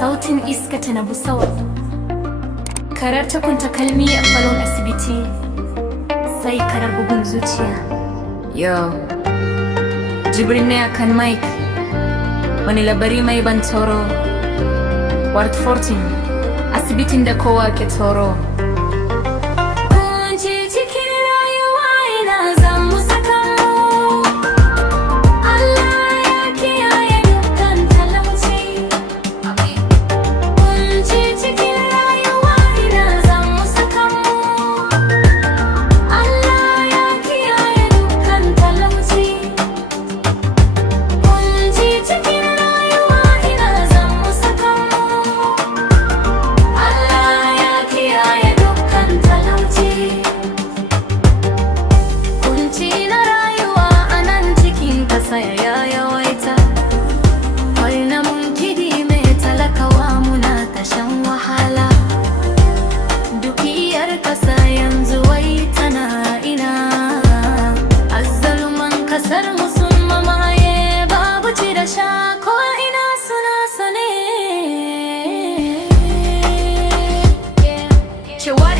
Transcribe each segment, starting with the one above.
sautin iska tana busawa, karar takunta kalmi a falon asibiti, sai karar bugun zuciya. Yo, Jibril ne akan mic, wani labari mai ban tsoro. Ward 14, asibitin da kowa ke tsoro.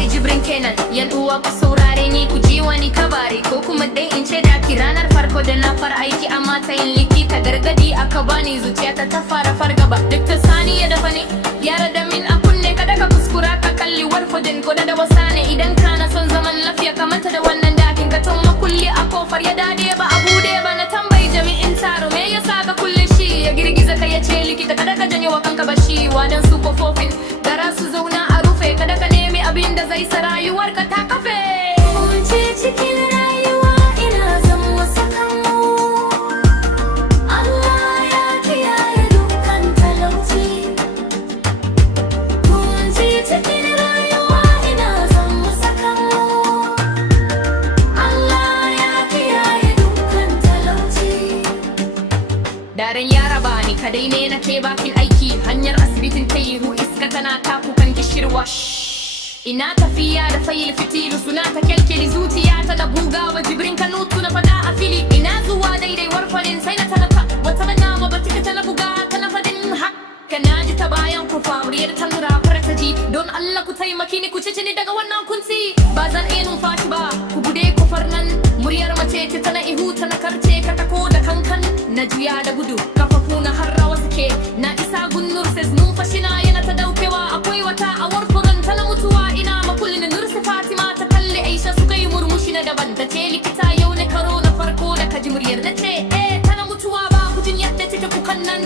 Jibrin kenan, yan uwa ku saurare ni ku ji wani kabari, ko kuma dai in ce da ki ranar farko da na fara aiki a matsayin likita. Gargadi aka bani, zuciyata ta fara fargaba. Duk ta sani ya dafa ne, yara da min a kunne, kada ka kuskura ka kalli warfudin ko da wasa ne. Idan kana son zaman lafiya ka manta da wannan dakin, ka tun makulli a kofar ya dade ba a bude ba. Na tambayi jami'in taro me yasa ka kulle shi, ya girgiza kai ya ce likita kada ka janye wa kanka bashi. Wadan su kofofin gara su zauna a rufe, kada ka nemi abin da zai sa rayuwarka ta kafe. Kunce cikin rayuwa ina zan wasa kanmu, Allah ya kiyaye dukkan talauci. Kunce cikin rayuwa ina zan wasa kanmu, Allah ya kiyaye dukkan talauci. Daren yara ba ni kadai ne nake bakin aiki, hanyar asibitin ta yi iska tana takukan gishirwa. Ina tafiya da fayil fitilu suna ta kyalkyali, zuciya ta da bugawa. Jibrin kanutu na fada a fili, ina zuwa daidai warfarin sai na talaka wata rana ma ba ta na buga ta na fadin haka. Na ji ta bayan ku fauriyar ta nura ta ji, don Allah ku taimaki ni ku cece ni daga wannan kunci. Ba zan iya numfashi ba, ku bude kofar nan. Muryar mace ce tana ihu tana karce ka tako da kankan. Na juya da gudu kafafu na har rawa suke, na isa gun nurses numfashi na yana ta daukewa. Akwai wata a warfuran tana mutuwa, ina makullin nurse Fatima ta kalle Aisha suka yi murmushi na daban. Ta ce likita yau ne karo na farko da kaji muryar. Na ce tana mutuwa ba ku jin yadda take kukan nan.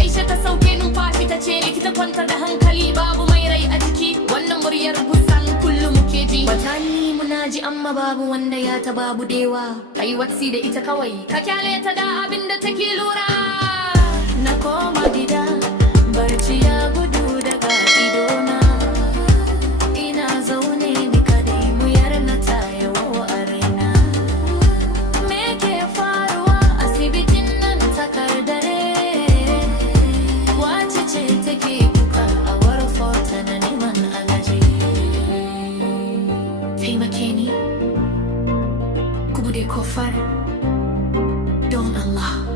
Aisha ta sauke numfashi ta ce likita kwantar da hankali, babu mai rai a jiki. Wannan muryar kusan kullum muke ji, watanni muna ji amma babu wanda ya ta babu dewa. Kai watsi da ita kawai ka kyale ta da abin da take lura. Na koma gida barci ya gudu daga idona, ina zaune ni kadai muyar na ta yawo a raina. Me ke faruwa asibitin nan tsakar dare, wace ce take kuka a warfota na neman agaji. Taimake ni, ku bude kofar don Allah.